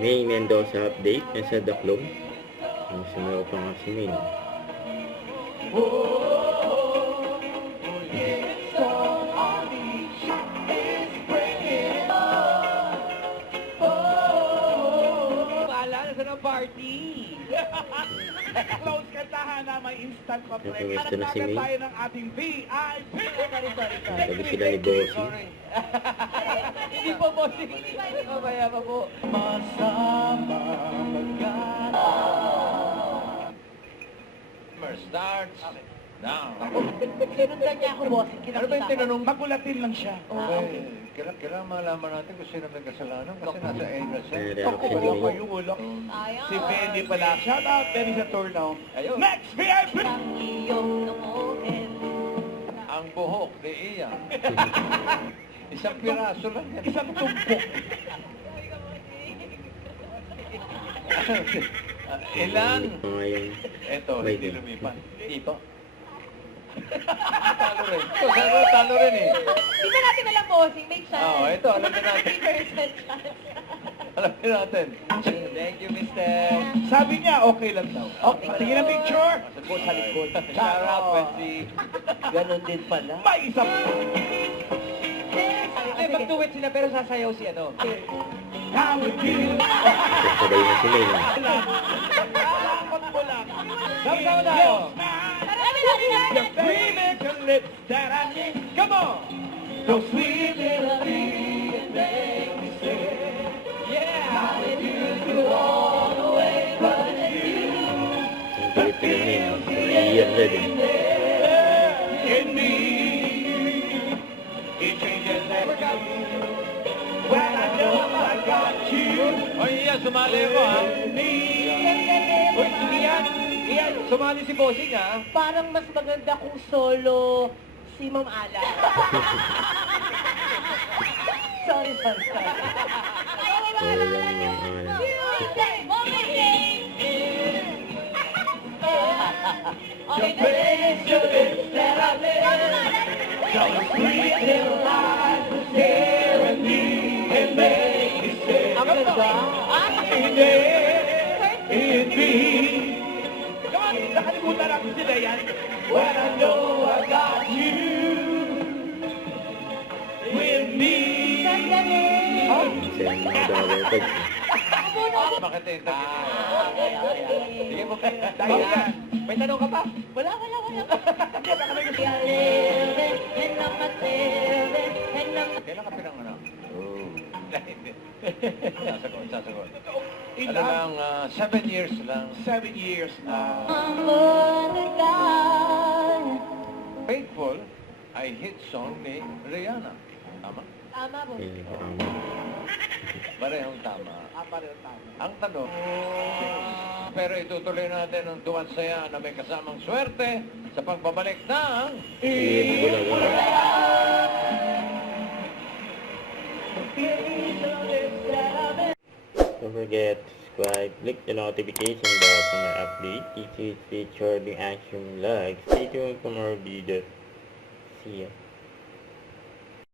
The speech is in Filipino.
May Mendoza update. Nasa Daklong. Sumayaw pa nga si May. Paalala sa ng party. Close kantahan na may instant pa-play. Nakamisto na si Hanap May. tayo ng ating VIP. Tabi sila ni Bossy. Sorry. Hindi po, bossing. Mamaya pa po. Masama Starts now. Sinundan niya ako, boss. Ano ba yung tinanong? Makulatin lang siya. Okay. Kailangan malaman natin kung sino may kasalanan kasi nasa angle siya. Reaction ni May. Ulok. Ayaw. Si Benny pala. Shout out, Benny sa tour now. Ayun. Next VIP! Ang iyong tumuhin. Ang buhok ni Ian. Isang piraso lang yan. Isang tumpok. Ilan? Ngayon. Eto, May hindi din. lumipan. Ito. Talo rin. Ito, talo rin eh. Di ba natin alam, bossing? May chance. Oo, ito, alam na natin. 50% chance. Alam natin. Thank you, mister. Sabi niya, okay lang daw. Okay, tingin ang picture. Sa likod. Shout out, Wendy. Ganon din pala. May isang... Hindi, magtuwid sila pero sasayaw si ano. How it feels. Sabay na si May. Dapat mo lang. Sama-sama tayo. Your sweet little lips that I need. Come on. Those sweet little things that make me say, yeah, how it feels to walk away from you. Ang galit na lang May. Iyan na din. In me, it changes everything. When I know I got you. O, Ian, sumali ko, ha? Uy, Ian, Ian, sumali si Bossing ha. Parang mas maganda kung solo si Ma'am Ala. sorry. Wala lang yung Your face, your lips that I live. Those sweet little eyes that stare at me and make me say, Ang ganda. in there, in me. Come on, nakalimutan natin sila yan. When I know I got you with me. Oh, Kasi mga dawag. Bakit ito? Sige mo kayo. Diane. May tanong ka pa? Wala. Kailan ka pinanganak? Oh. Sasagot. Ano Ilan? lang, 7 years lang. 7 years na. Faithful ay hit song ni Rihanna. Tama? Tama, boss. Parehong tama. Pareho tayo. Ang tanong, pero itutuloy natin ang tuwan saya na may kasamang swerte sa pagbabalik ng Iyan ko lang. Don't forget to subscribe, click the notification bell for my update. This is featured in Action Vlog. Stay tuned for more videos. See ya.